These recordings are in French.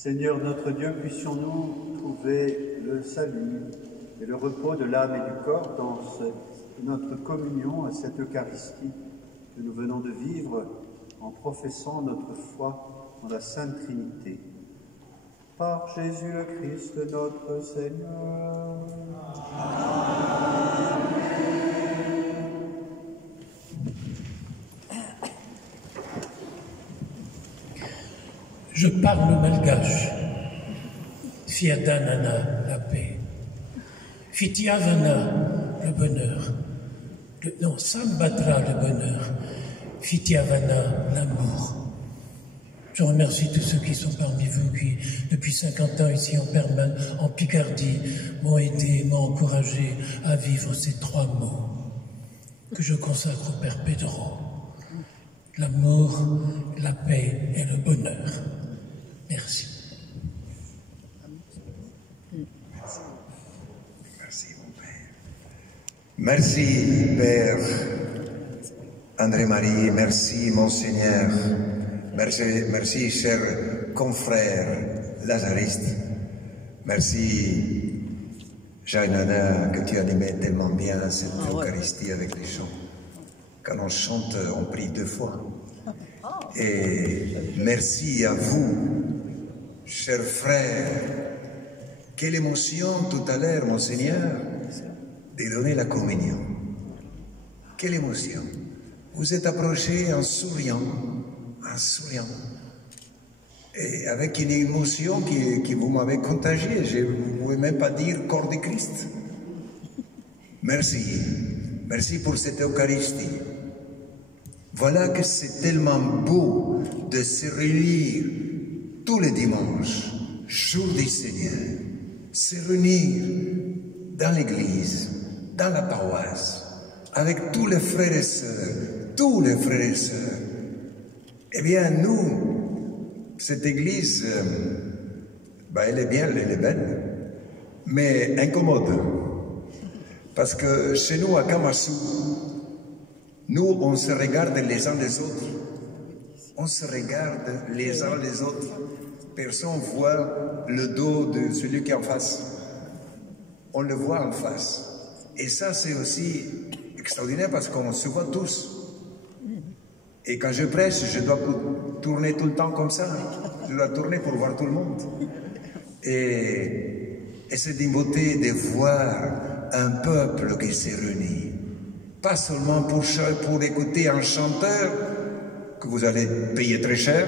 Seigneur notre Dieu, puissions-nous trouver le salut et le repos de l'âme et du corps dans notre communion à cette Eucharistie que nous venons de vivre en professant notre foi dans la Sainte Trinité. Par Jésus le Christ, notre Seigneur. Amen. Je parle malgache. Fiadanana, la paix. Fitiavana, le bonheur. Non, Sambatra, le bonheur. Fitiavana, l'amour. Je remercie tous ceux qui sont parmi vous, qui, depuis 50 ans ici en Picardie, m'ont aidé, m'ont encouragé à vivre ces 3 mots que je consacre au Père Pedro. L'amour, la paix et le bonheur. Merci. Merci, mon Père. Merci, Père André-Marie. Merci, Monseigneur. Merci, cher confrère Lazariste. Merci, Jainana, que tu animais tellement bien cette Eucharistie avec les chants. Quand on chante, on prie 2 fois. Et merci à vous, chers frères. Quelle émotion tout à l'heure, Monseigneur, de donner la communion. Quelle émotion. Vous êtes approchés en souriant. Et avec une émotion qui vous m'avez contagié. Je ne pouvais même pas dire corps de Christ. Merci. Merci pour cette Eucharistie. Voilà que c'est tellement beau de se réunir tous les dimanches, jour du Seigneur, se réunir dans l'église, dans la paroisse, avec tous les frères et sœurs, Eh bien, nous, cette église, elle est bien, elle est belle, mais incommode. Parce que chez nous, à Kamasu, nous, on se regarde les uns les autres. On se regarde les uns les autres. Personne ne voit le dos de celui qui est en face. On le voit en face. Et ça, c'est aussi extraordinaire parce qu'on se voit tous. Et quand je prêche, je dois tourner tout le temps comme ça. Je dois tourner pour voir tout le monde. Et c'est une beauté de voir un peuple qui s'est réuni. Pas seulement pour écouter un chanteur que vous allez payer très cher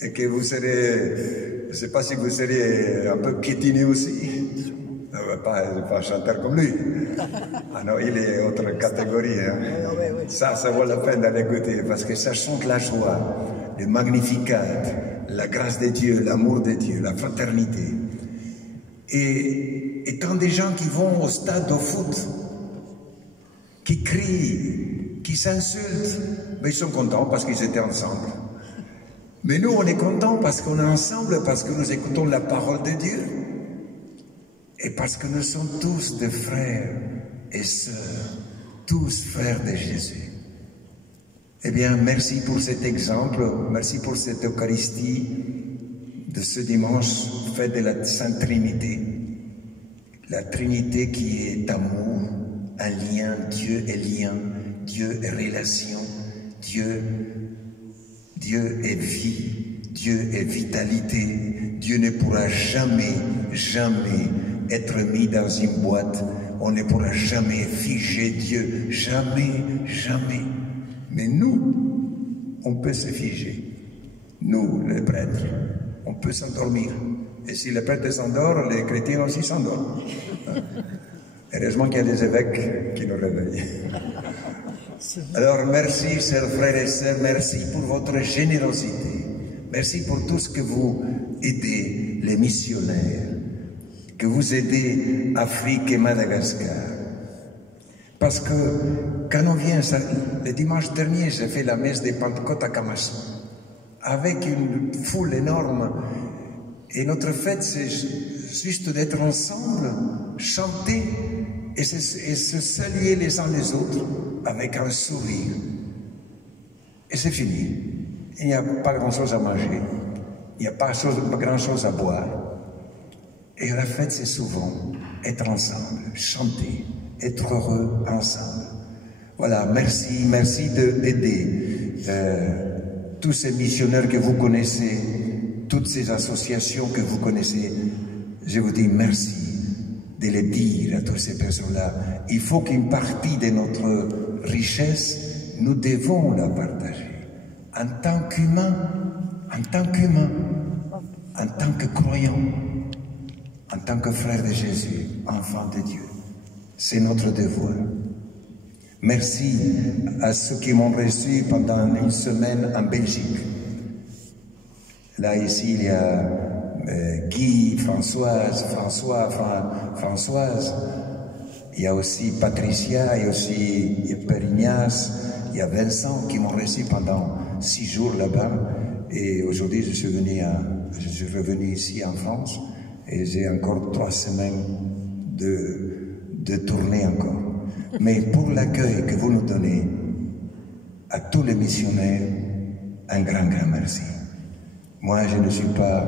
et que vous serez, je ne sais pas si vous serez un peu piétiné aussi. Pas un chanteur comme lui. Ah non, il est autre catégorie. Hein. Ça vaut la peine d'aller écouter parce que ça chante la joie, le Magnificat, la grâce de Dieu, l'amour de Dieu, la fraternité. Et tant des gens qui vont au stade de foot, qui crient, qui s'insultent, mais ils sont contents parce qu'ils étaient ensemble. Mais nous, on est contents parce qu'on est ensemble, parce que nous écoutons la parole de Dieu. Et parce que nous sommes tous des frères et sœurs, tous frères de Jésus. Eh bien, merci pour cet exemple, merci pour cette Eucharistie de ce dimanche, fête de la Sainte Trinité. La Trinité qui est amour, un lien, Dieu est lien, Dieu est relation, Dieu est vie, Dieu est vitalité, Dieu ne pourra jamais être mis dans une boîte, on ne pourra jamais figer Dieu, jamais. Mais nous, on peut se figer. Nous, les prêtres, on peut s'endormir. Et si les prêtres s'endorment, les chrétiens aussi s'endorment. Heureusement qu'il y a des évêques qui nous réveillent. Alors merci, chers frères et sœurs, merci pour votre générosité. Merci pour tout ce que vous aidez les missionnaires, que vous aidez Afrique et Madagascar. Parce que quand on vient, le dimanche dernier, j'ai fait la messe des Pentecôtes à Kamasu, avec une foule énorme. Et notre fête, c'est juste d'être ensemble, chanter et se saluer les uns les autres avec un sourire. Et c'est fini. Il n'y a pas grand-chose à manger. il n'y a pas grand-chose à boire. Et la fête, c'est souvent être ensemble, chanter, être heureux ensemble. Voilà, merci d'aider tous ces missionnaires que vous connaissez, toutes ces associations que vous connaissez. Je vous dis merci de les dire à toutes ces personnes-là. Il faut qu'une partie de notre richesse, nous devons la partager. En tant qu'humains, en tant que croyants, en tant que frères de Jésus, enfants de Dieu. C'est notre devoir. Merci à ceux qui m'ont reçu pendant une semaine en Belgique. Là, ici, il y a Guy, Françoise. Il y a aussi Patricia, il y a aussi Père Ignace, il y a Vincent qui m'ont reçu pendant 6 jours là-bas. Et aujourd'hui, je suis revenu ici en France et j'ai encore 3 semaines de tournée encore. Mais pour l'accueil que vous nous donnez, à tous les missionnaires, un grand merci. Moi, je ne suis pas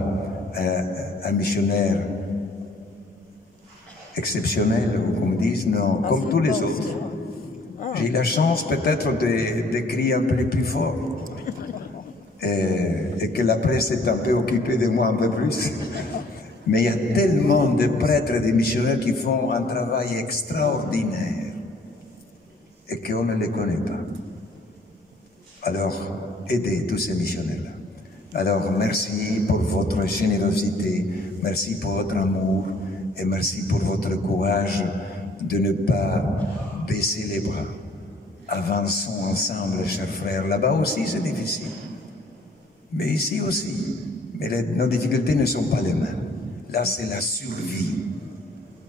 un missionnaire exceptionnel, ou comme disent, non, comme tous les autres. J'ai eu la chance peut-être d'écrire un peu plus fort. Et que la presse est un peu occupée de moi un peu plus. Mais il y a tellement de prêtres et de missionnaires qui font un travail extraordinaire et qu'on ne les connaît pas. Alors, aidez tous ces missionnaires-là. Alors, merci pour votre générosité, merci pour votre amour et merci pour votre courage de ne pas baisser les bras. Avançons ensemble, chers frères. Là-bas aussi, c'est difficile. Mais ici aussi. Mais nos difficultés ne sont pas les mêmes. Là, c'est la survie.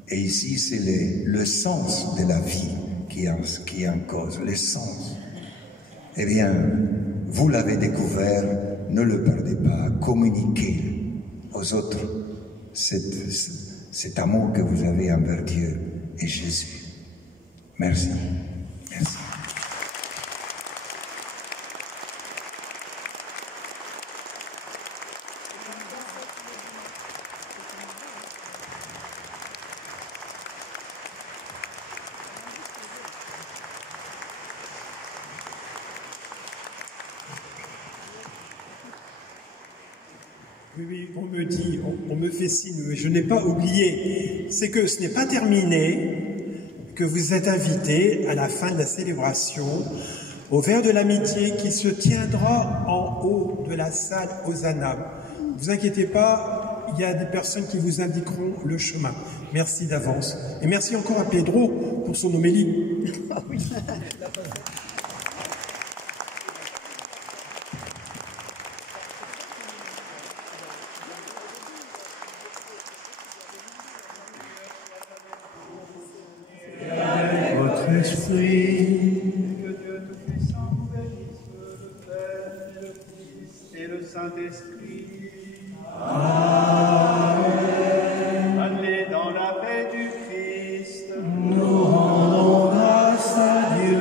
Et ici, c'est le sens de la vie qui est en cause. Le sens. Eh bien, vous l'avez découvert, ne le perdez pas. Communiquez aux autres cet amour que vous avez envers Dieu et Jésus. Merci. Merci. Oui, on me fait signe, mais je n'ai pas oublié. C'est que ce n'est pas terminé, que vous êtes invités à la fin de la célébration au verre de l'amitié qui se tiendra en haut de la salle Hosanna. Ne vous inquiétez pas, il y a des personnes qui vous indiqueront le chemin. Merci d'avance. Et merci encore à Pedro pour son homélie. Esprit, que Dieu Tout-Puissant vous bénisse, le Père et le Fils et le Saint-Esprit. Amen. Allez dans la paix du Christ. Nous rendons grâce à Dieu.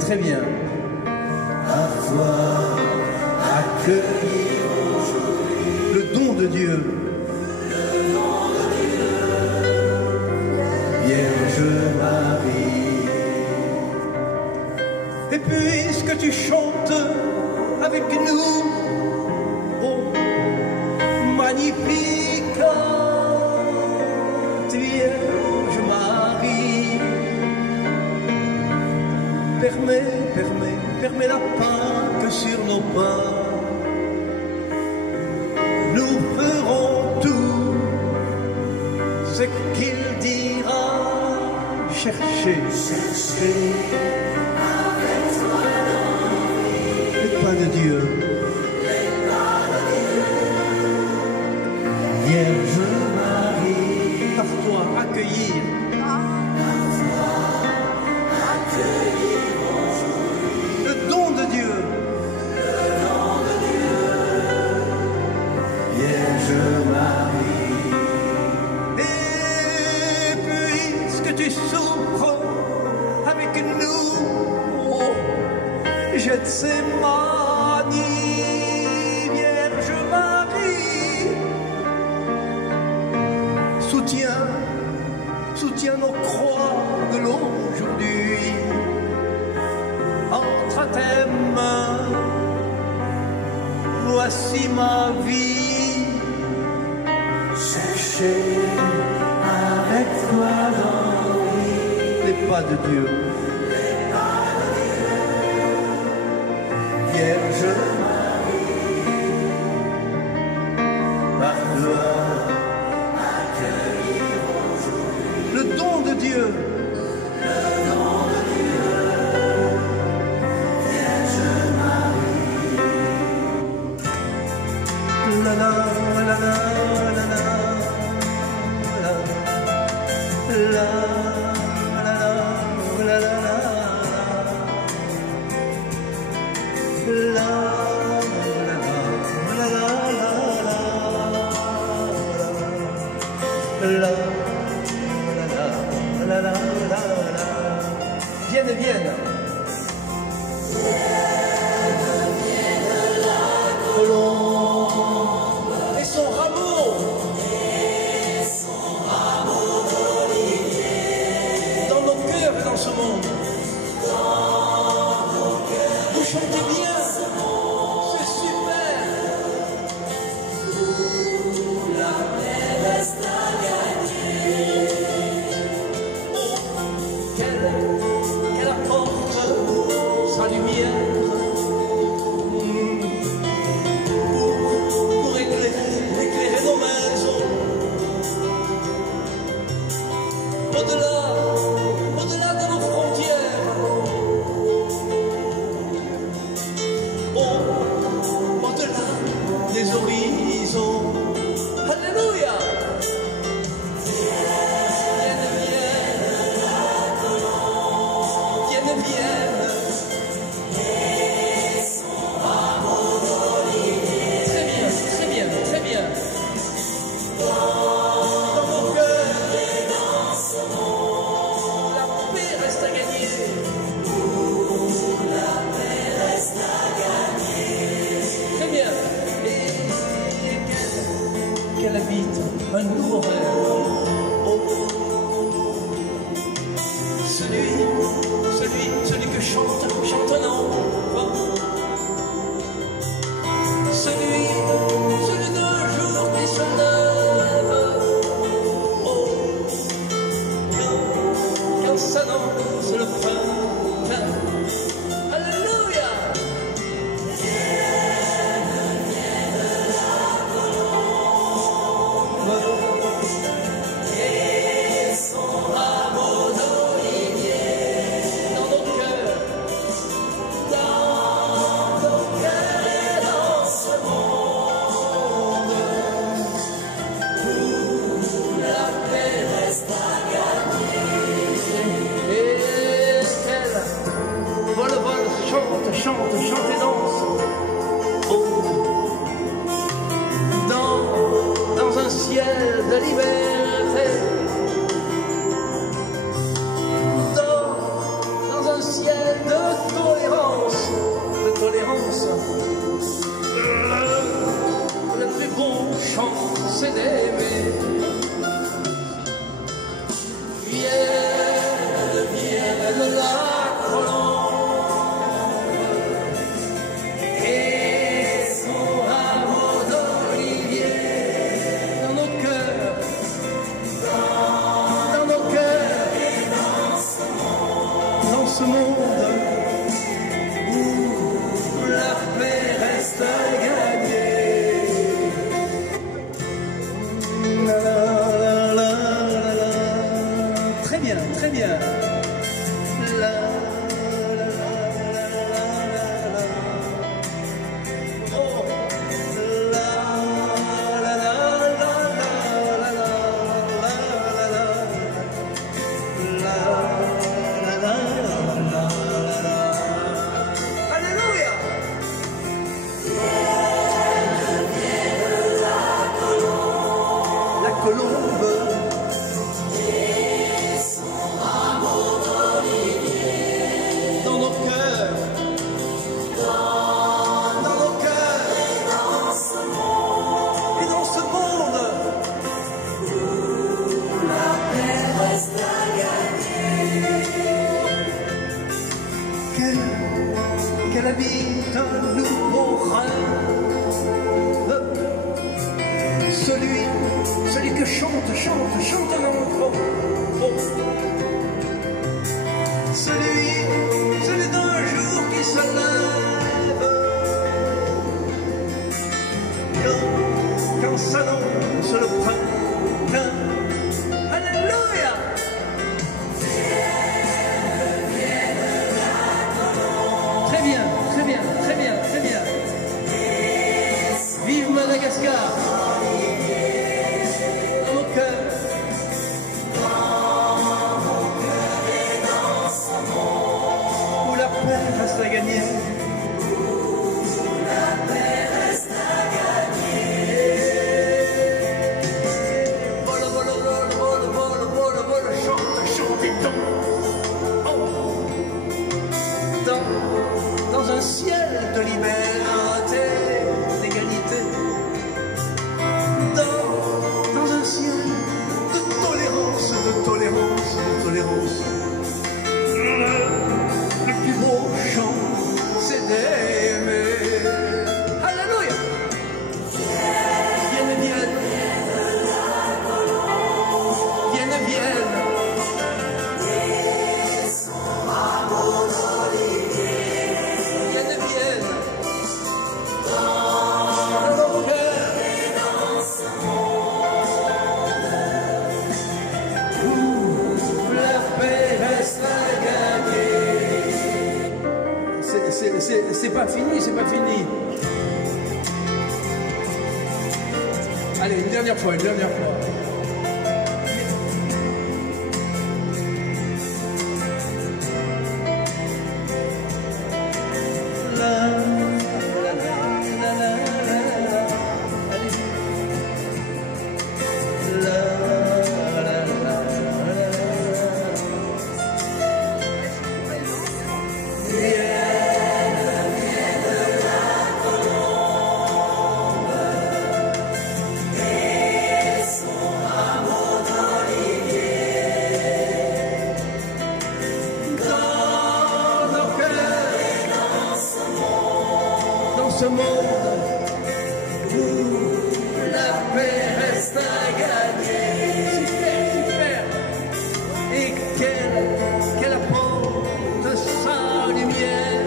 Très bien. Avoir accueilli le don de Dieu. Le don de Dieu. Vierge Marie. Et puisque tu chantes avec nous, oh, magnifique Vierge Marie. Permets la Pâque sur nos pas, ce qu'il dira. Cherchez, cherchez avec toi les pas de Dieu. Vierge Marie, par toi accueillir. Le don de Dieu. Vierge Marie. Et puisque tu souffres avec nous, oh, Gethsémani, Vierge Marie, soutiens nos croix de l'aujourd'hui. Entre à tes mains, voici ma vie. Cherchez avec toi dans les pas de Dieu. Vierge Marie, par toi accueillir aujourd'hui le don de Dieu. La la la la la la la la la Vienne, vienne. Et son rameau dans nos cœurs et dans ce monde. Vous chantez bien, c'est super. La paix reste à gagner. Qu'elle apporte sa lumière. Pour éclairer nos maisons, au-delà de nos frontières, au-delà des horizons. Alléluia! Vienne, vienne. Très bien. Dans mon cœur et dans ce monde, la paix reste à gagner. La paix reste à gagner. Très bien. Et qu'elle habite un nouveau rêve. Celui que chante un enfant. Celui d'un jour qui se lève, oh, quand s'annonce le printemps. Alléluia! Vienne la colombe et son rameau d'olivier dans nos cœurs. Chante et danse. Oh, dans un ciel de liberté. Dans un ciel de tolérance. Le plus beau chant, c'est d'aimer. Vienne la colombe. qu'elle habite un nouveau rêve. Celui que chante un enfant. Oh. Celui d'un jour qui se lève. Quand s'annonce le printemps. Alléluia! Très bien, très bien, très bien, très bien. Vive Madagascar! Dans mon cœur. Où la paix reste à gagner. Dans un ciel de liberté, d'égalité, dans un ciel de tolérance, de tolérance, de tolérance. Le plus beau chant, c'est d'aimer. Alléluia! Vienne, vienne, vienne, vienne. C'est pas fini, c'est pas fini. Allez, une dernière fois, une dernière fois. Ce monde où la paix reste à gagner. Super, super. Et qu'elle apporte sa lumière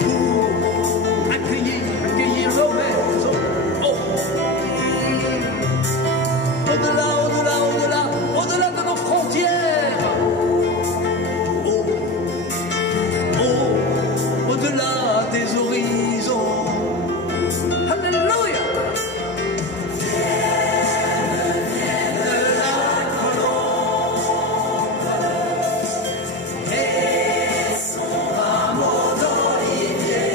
pour accueillir nos maisons. Oh. Au-delà de nos frontières. Au-delà des horizons. Alléluia! Et son amour d'olivier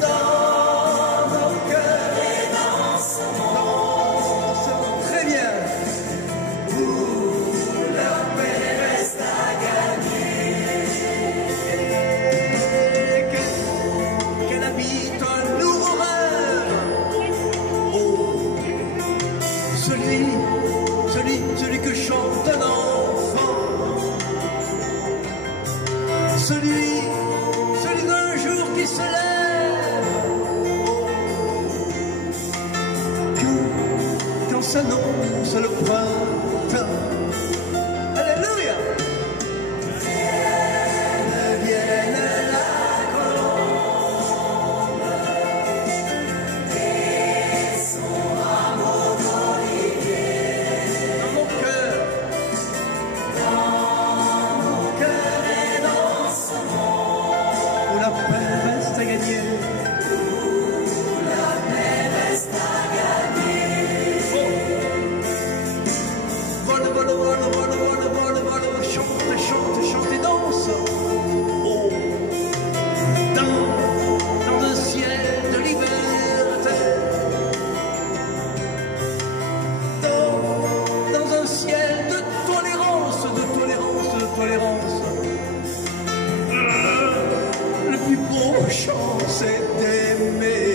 dans nos cœurs et dans ce monde. Très bien. Où la paix reste à gagner. Qu'elle habite un nouveau rêve. Oh, celui que chante un enfant. Celui d'un jour qui se lève. Oh, quand s'annonce le printemps. Alléluia! Chante et danse. Oh, dans un ciel de liberté. Dans un ciel de tolérance, de tolérance, de tolérance. Le plus beau chant, c'est d'aimer.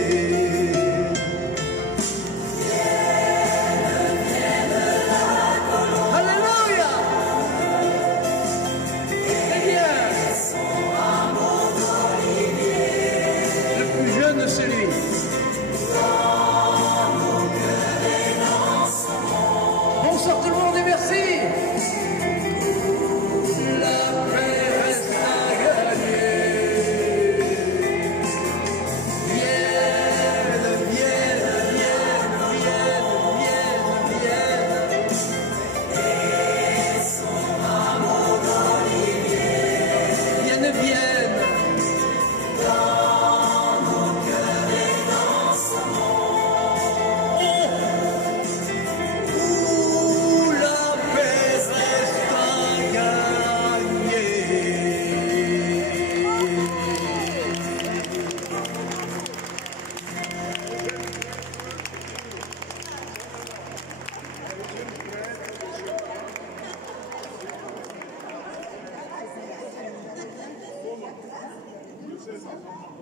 sans moment.